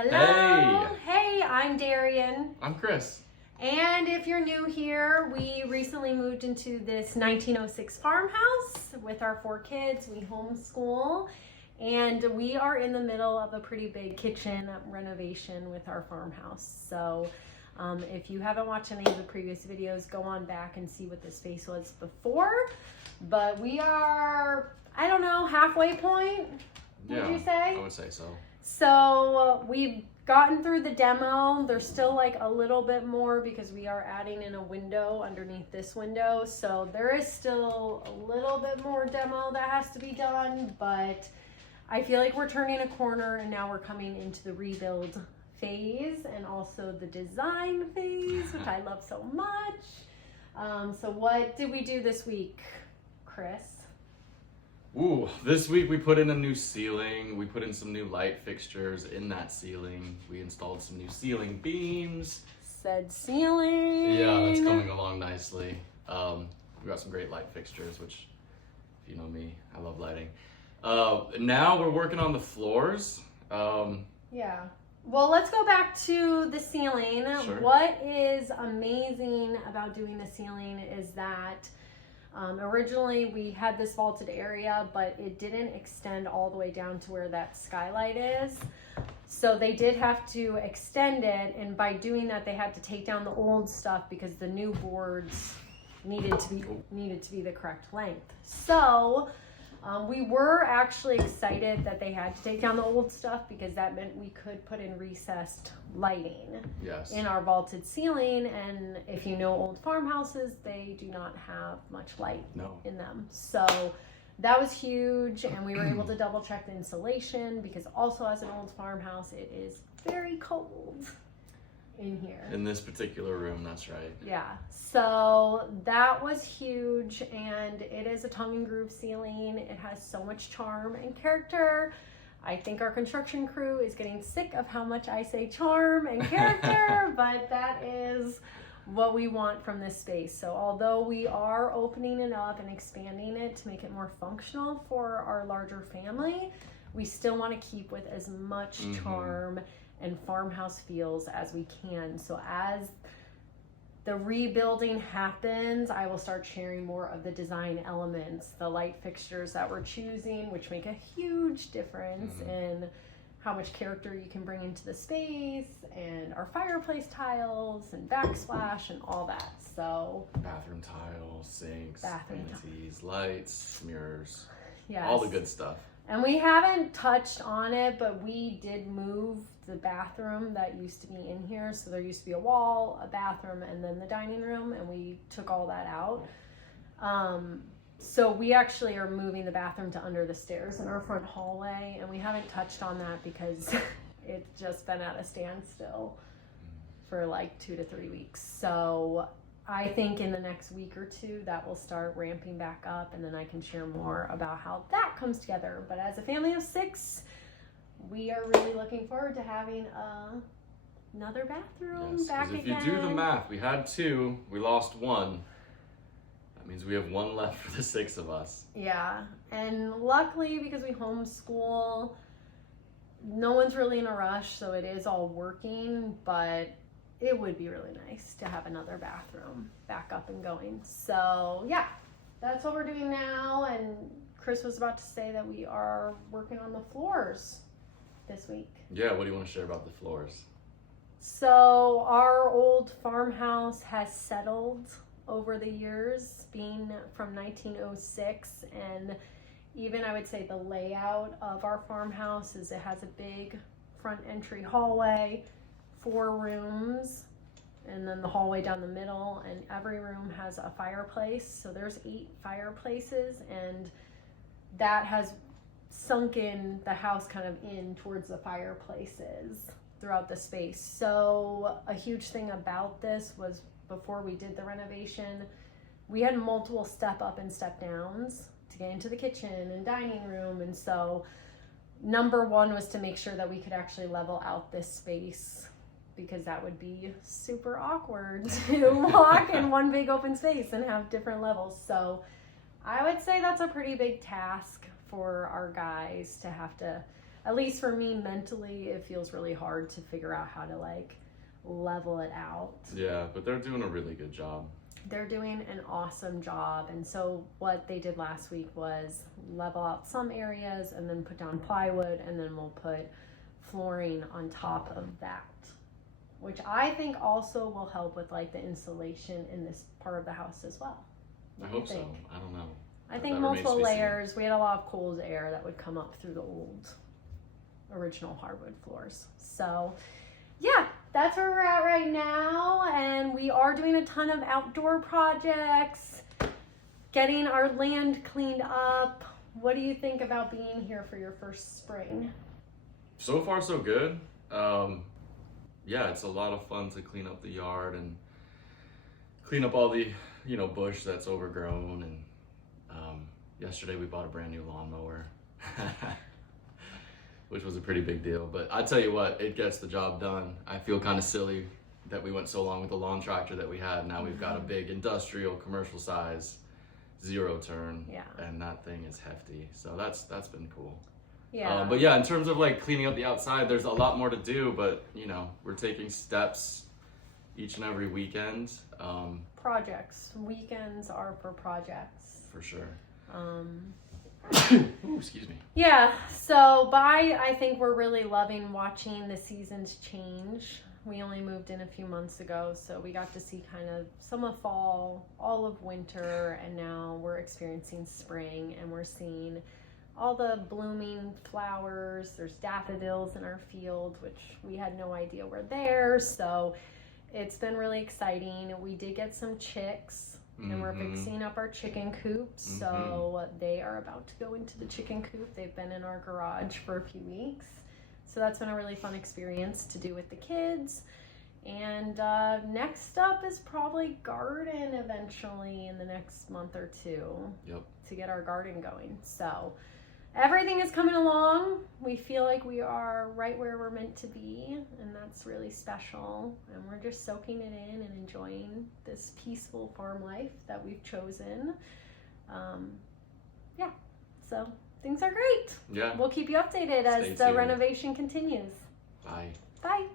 Hello. Hey, I'm Darian. I'm Chris. And if you're new here, we recently moved into this 1906 farmhouse with our 4 kids. We homeschool, and we are in the middle of a pretty big kitchen renovation with our farmhouse. So if you haven't watched any of the previous videos, go on back and see what the space was before. But we are, I don't know, halfway point, would you say? I would say so. So we've gotten through the demo. There's still like a little bit more because we are adding in a window underneath this window. So there is still a little bit more demo that has to be done, but I feel like we're turning a corner and now we're coming into the rebuild phase and also the design phase, which I love so much. So what did we do this week, Chris? Ooh, this week we put in a new ceiling. We put in some new light fixtures in that ceiling. We installed some new ceiling beams. Said ceiling. Yeah, that's coming along nicely. We got some great light fixtures, which, if you know me, I love lighting. Now we're working on the floors. Yeah. Well, let's go back to the ceiling. Sure. What is amazing about doing the ceiling is that originally we had this vaulted area, but it didn't extend all the way down to where that skylight is. So they did have to extend it, and by doing that they had to take down the old stuff because the new boards needed to be the correct length. So we were actually excited that they had to take down the old stuff because that meant we could put in recessed lighting in our vaulted ceiling. And if you know old farmhouses, they do not have much light in them. So that was huge, and we were able to double check the insulation because also as an old farmhouse, it is very cold in here. In this particular room, that's right. Yeah, so that was huge, and it is a tongue and groove ceiling. It has so much charm and character. I think our construction crew is getting sick of how much I say charm and character, but that is what we want from this space. So although we are opening it up and expanding it to make it more functional for our larger family, we still want to keep with as much charm and farmhouse feels as we can. So as the rebuilding happens, I will start sharing more of the design elements, the light fixtures that we're choosing, which make a huge difference in how much character you can bring into the space, and our fireplace tiles and backsplash and all that. So bathroom tiles, sinks, vanities, lights, mirrors, all the good stuff. And we haven't touched on it, but we did move the bathroom that used to be in here. So there used to be a wall, a bathroom, and then the dining room, and we took all that out. So we actually are moving the bathroom to under the stairs in our front hallway, and we haven't touched on that because it's just been at a standstill for like 2 to 3 weeks. So I think in the next week or 2 that will start ramping back up, and then I can share more about how that comes together. But as a family of 6, we are really looking forward to having another bathroom back again. If you do the math, we had 2, we lost 1. That means we have 1 left for the 6 of us. Yeah, and luckily because we homeschool, no one's really in a rush, so it is all working, but it would be really nice to have another bathroom back up and going. So yeah, that's what we're doing now. And Chris was about to say that we are working on the floors this week. Yeah, what do you want to share about the floors? So our old farmhouse has settled over the years, being from 1906, and even I would say the layout of our farmhouse is it has a big front entry hallway, 4 rooms, and then the hallway down the middle, and every room has a fireplace. So there's 8 fireplaces, and that has sunken the house kind of in towards the fireplaces throughout the space. So a huge thing about this was before we did the renovation, we had multiple step up and step downs to get into the kitchen and dining room. And so number 1 was to make sure that we could actually level out this space, because that would be super awkward to walk in one big open space and have different levels. So I would say that's a pretty big task for our guys to have to at least for me mentally, it feels really hard to figure out how to like level it out. Yeah, but they're doing a really good job. They're doing an awesome job. And so what they did last week was level out some areas and then put down plywood, and then we'll put flooring on top of that, which I think also will help with like the insulation in this part of the house as well. I hope so. I don't know. I think That multiple remains to be seen. layers. We had a lot of cold air that would come up through the old original hardwood floors. So yeah, that's where we're at right now. And we are doing a ton of outdoor projects, getting our land cleaned up. What do you think about being here for your first spring? So far, so good. Yeah, it's a lot of fun to clean up the yard and clean up all the, bush that's overgrown. And yesterday we bought a brand new lawnmower, which was a pretty big deal. But I tell you what, it gets the job done. I feel kind of silly that we went so long with the lawn tractor that we had. Now we've got a big industrial, commercial size, 0-turn, Yeah. and that thing is hefty. So that's been cool. Yeah. But yeah, in terms of like cleaning up the outside, there's a lot more to do, but we're taking steps each and every weekend. Projects. Weekends are for projects. For sure. Ooh, excuse me. Yeah, so but I think we're really loving watching the seasons change. We only moved in a few months ago, so we got to see kind of some of fall, all of winter, and now we're experiencing spring, and we're seeing all the blooming flowers. There's daffodils in our field, which we had no idea were there, so it's been really exciting. We did get some chicks. And we're fixing up our chicken coops, so they are about to go into the chicken coop. They've been in our garage for a few weeks, so that's been a really fun experience to do with the kids. And next up is probably garden eventually in the next month or two. Yep. To get our garden going. So everything is coming along. We feel like we are right where we're meant to be, and that's really special. And we're just soaking it in and enjoying this peaceful farm life that we've chosen. Yeah, so things are great. Yeah. We'll keep you updated as Stay the tuned. renovation continues. Bye. Bye.